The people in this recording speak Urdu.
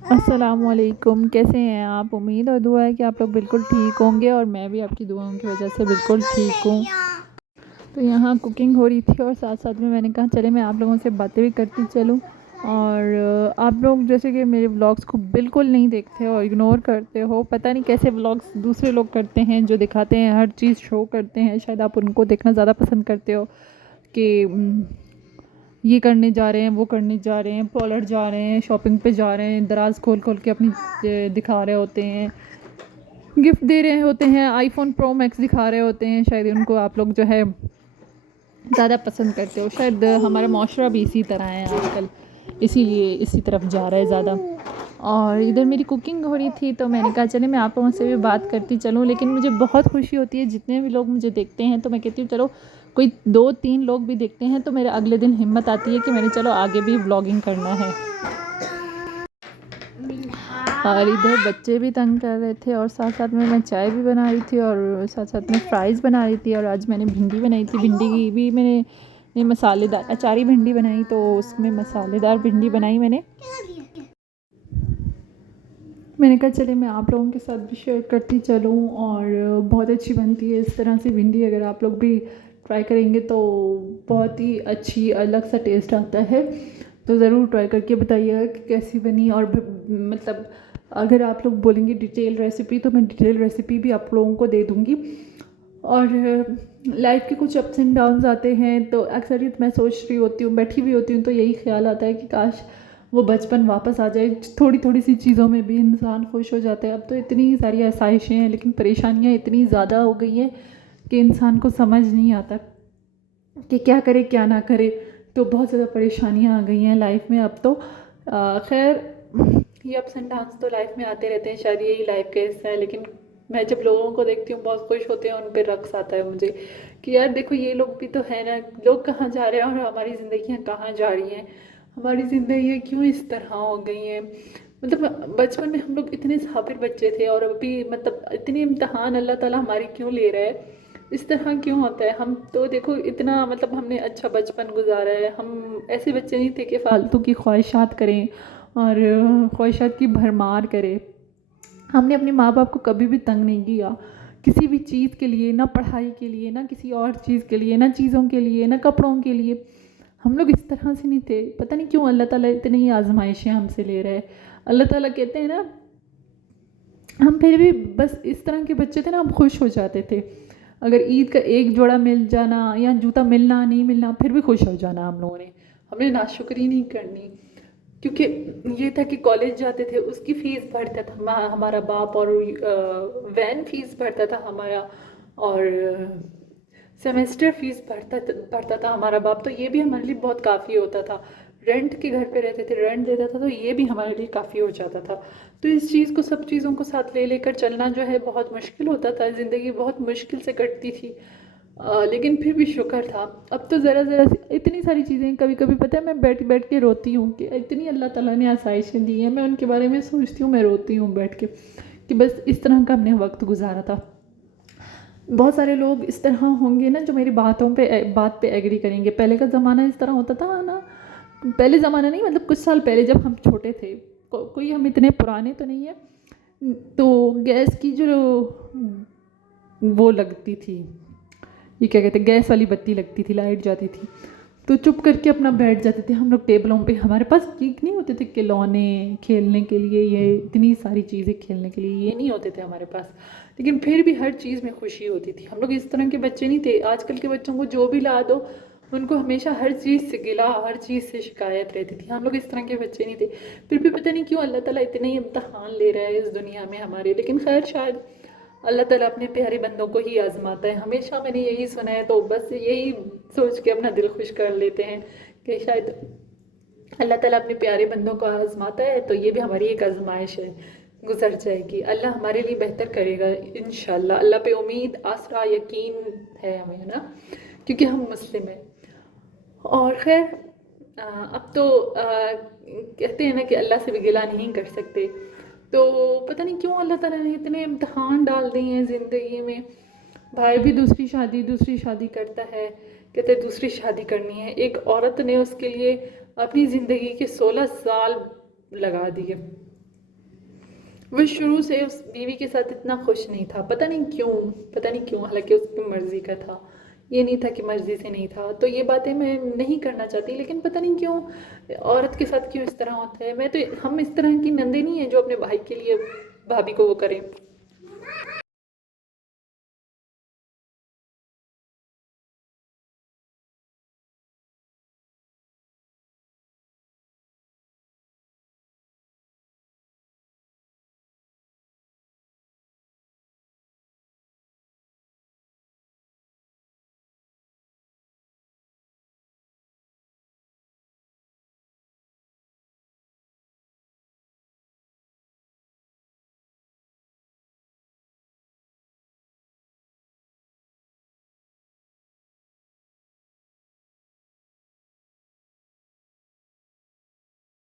السلام علیکم، کیسے ہیں آپ؟ امید اور دعا ہے کہ آپ لوگ بالکل ٹھیک ہوں گے، اور میں بھی آپ کی دعاؤں کی وجہ سے بالکل ٹھیک ہوں۔ تو یہاں کوکنگ ہو رہی تھی اور ساتھ ساتھ میں نے کہا چلے میں آپ لوگوں سے باتیں بھی کرتی چلوں۔ اور آپ لوگ جیسے کہ میرے ولاگس کو بالکل نہیں دیکھتے اور اگنور کرتے ہو، پتہ نہیں کیسے ولاگس دوسرے لوگ کرتے ہیں جو دکھاتے ہیں، ہر چیز شو کرتے ہیں، شاید آپ ان کو دیکھنا زیادہ پسند کرتے ہو کہ یہ کرنے جا رہے ہیں، وہ کرنے جا رہے ہیں، پارلر جا رہے ہیں، شاپنگ پہ جا رہے ہیں، دراز کھول کھول کے اپنی دکھا رہے ہوتے ہیں، گفٹ دے رہے ہوتے ہیں، آئی فون پرو میکس دکھا رہے ہوتے ہیں۔ شاید ان کو آپ لوگ جو ہے زیادہ پسند کرتے ہو، شاید ہمارا معاشرہ بھی اسی طرح ہے آج کل، اسی لیے اسی طرف جا رہا ہے زیادہ۔ اور ادھر میری کوکنگ ہو رہی تھی تو میں نے کہا چلے میں آپ لوگوں سے بھی بات کرتی چلوں، لیکن مجھے بہت خوشی ہوتی ہے جتنے بھی لوگ مجھے دیکھتے ہیں تو میں کہتی ہوں چلو کوئی 2-3 لوگ بھی دیکھتے ہیں تو میرے اگلے دن ہمت آتی ہے کہ میں نے چلو آگے بھی ولاگنگ کرنا ہے۔ اور ادھر بچے بھی تنگ کر رہے تھے اور ساتھ ساتھ میں چائے بھی بنا رہی تھی اور ساتھ ساتھ میں فرائز بنا رہی تھی، اور آج میں نے بھنڈی بنائی تھی۔ بھنڈی کی بھی میں نے مسالے دار اچاری بھنڈی بنائی، تو اس میں مسالے دار بھنڈی بنائی میں نے کہا چلے میں آپ لوگوں کے ساتھ بھی شیئر کرتی چلوں، اور بہت اچھی بنتی ہے اس طرح سے بھنڈی، اگر آپ لوگ بھی ٹرائی کریں گے تو بہت ہی اچھی الگ سا ٹیسٹ آتا ہے، تو ضرور ٹرائی کر کے بتائیے گا کہ کیسی بنی۔ اور مطلب اگر آپ لوگ بولیں گے ڈیٹیل ریسیپی تو میں ڈیٹیل ریسیپی بھی آپ لوگوں کو دے دوں گی۔ اور لائف کے کچھ اپس اینڈ ڈاؤنز آتے ہیں تو اکثریت میں سوچ رہی ہوتی ہوں، بیٹھی ہوئی ہوتی ہوں تو یہی خیال آتا ہے کہ کاش وہ بچپن واپس آ جائے، تھوڑی تھوڑی سی چیزوں میں بھی انسان خوش ہو جاتا ہے۔ اب تو اتنی ساری آسائشیں ہیں لیکن پریشانیاں اتنی زیادہ ہو گئی ہیں کہ انسان کو سمجھ نہیں آتا کہ کیا کرے کیا نہ کرے، تو بہت زیادہ پریشانیاں آ گئی ہیں لائف میں اب تو۔ خیر یہ اپس اینڈ ڈاؤنس تو لائف میں آتے رہتے ہیں، شاید یہی لائف کا حصہ ہے، لیکن میں جب لوگوں کو دیکھتی ہوں بہت خوش ہوتے ہیں، ان پہ رقص آتا ہے مجھے کہ یار دیکھو یہ لوگ بھی تو ہے نا، لوگ کہاں جا رہے ہیں اور ہماری زندگیاں کہاں جا رہی ہیں، ہماری زندگیاں کیوں اس طرح ہو گئی ہیں۔ مطلب بچپن میں ہم لوگ اتنے صابر بچے تھے، اور ابھی مطلب اتنی امتحان اللہ تعالیٰ ہماری کیوں لے رہا ہے، اس طرح کیوں ہوتا ہے؟ ہم تو دیکھو اتنا مطلب ہم نے اچھا بچپن گزارا ہے، ہم ایسے بچے نہیں تھے کہ فالتو کی خواہشات کریں اور خواہشات کی بھرمار کریں۔ ہم نے اپنے ماں باپ کو کبھی بھی تنگ نہیں کیا کسی بھی چیز کے لیے، نہ پڑھائی کے لیے، نہ کسی اور چیز کے لیے، نہ چیزوں کے لیے، نہ کپڑوں کے لیے۔ ہم لوگ اس طرح سے نہیں تھے، پتہ نہیں کیوں اللہ تعالیٰ اتنی آزمائشیں ہم سے لے رہے ہیں۔ اللہ تعالیٰ کہتے ہیں نا، ہم پھر بھی بس اس طرح کے بچے تھے نا، ہم خوش ہو جاتے تھے، اگر عید کا ایک جوڑا مل جانا یا جوتا ملنا نہیں ملنا پھر بھی خوش ہو جانا ہم لوگوں نے، ہم نے ناشکری نہیں کرنی، کیونکہ یہ تھا کہ کالج جاتے تھے اس کی فیس بھرتا تھا ہمارا باپ، اور وین فیس بھرتا تھا ہمارا، اور سیمیسٹر فیس بھرتا تھا ہمارا باپ، تو یہ بھی ہمارے لیے بہت کافی ہوتا تھا۔ رینٹ کے گھر پہ رہتے تھے، رینٹ دیتا تھا تو یہ بھی ہمارے لیے کافی ہو جاتا تھا۔ تو اس چیز کو، سب چیزوں کو ساتھ لے لے کر چلنا جو ہے بہت مشکل ہوتا تھا، زندگی بہت مشکل سے کٹتی تھی، لیکن پھر بھی شکر تھا۔ اب تو ذرا ذرا اتنی ساری چیزیں، کبھی کبھی پتہ ہے میں بیٹھ بیٹھ کے روتی ہوں کہ اتنی اللہ تعالیٰ نے آسائشیں دی ہیں، میں ان کے بارے میں سوچتی ہوں، میں روتی ہوں بیٹھ کے کہ بس اس طرح کا ہم نے وقت گزارا تھا۔ بہت سارے لوگ اس طرح ہوں گے نا جو میری بات پہ ایگری کریں گے۔ پہلے کا زمانہ اس طرح ہوتا تھا نا، پہلے زمانہ نہیں مطلب کچھ سال پہلے جب ہم چھوٹے تھے، کوئی ہم اتنے پرانے تو نہیں ہیں، تو گیس کی جو وہ لگتی تھی، یہ کیا کہتے ہیں، گیس والی بتی لگتی تھی، لائٹ جاتی تھی تو چپ کر کے اپنا بیٹھ جاتے تھے ہم لوگ ٹیبلوں پہ، ہمارے پاس کیک نہیں ہوتے تھے کھلونے کھیلنے کے لیے، یہ اتنی ساری چیزیں کھیلنے کے لیے یہ نہیں ہوتے تھے ہمارے پاس، لیکن پھر بھی ہر چیز میں خوشی ہوتی تھی۔ ہم لوگ اس طرح کے بچے نہیں تھے، آج کل کے بچوں کو جو بھی لا دو ان کو ہمیشہ ہر چیز سے گلا، ہر چیز سے شکایت رہتی تھی، ہم لوگ اس طرح کے بچے نہیں تھے۔ پھر بھی پتہ نہیں کیوں اللہ تعالیٰ اتنے ہی امتحان لے رہا ہے اس دنیا میں ہمارے، لیکن خیر شاید اللہ تعالیٰ اپنے پیارے بندوں کو ہی آزماتا ہے، ہمیشہ میں نے یہی سنا ہے، تو بس یہی سوچ کے اپنا دل خوش کر لیتے ہیں کہ شاید اللہ تعالیٰ اپنے پیارے بندوں کو آزماتا ہے تو یہ بھی ہماری ایک آزمائش ہے، گزر جائے گی، اللہ ہمارے لیے بہتر کرے گا انشاءاللہ۔ اللہ پہ امید، آسرا، یقین ہے ہمیں نا، کیونکہ ہم مسلم ہیں۔ اور خیر اب تو کہتے ہیں نا کہ اللہ سے بھی گلہ نہیں کر سکتے، تو پتہ نہیں کیوں اللہ تعالیٰ نے اتنے امتحان ڈال دیے ہیں زندگی میں۔ بھائی بھی دوسری شادی کرتا ہے، کہتے ہیں دوسری شادی کرنی ہے، ایک عورت نے اس کے لیے اپنی زندگی کے 16 سال لگا دیے، وہ شروع سے اس بیوی کے ساتھ اتنا خوش نہیں تھا، پتہ نہیں کیوں، حالانکہ اس کی مرضی کا تھا، یہ نہیں تھا کہ مرضی سے نہیں تھا. تو یہ باتیں میں نہیں کرنا چاہتی، لیکن پتہ نہیں کیوں عورت کے ساتھ کیوں اس طرح ہوتا ہے. ہم اس طرح کی نندے نہیں ہیں جو اپنے بھائی کے لیے بھابھی کو وہ کریں.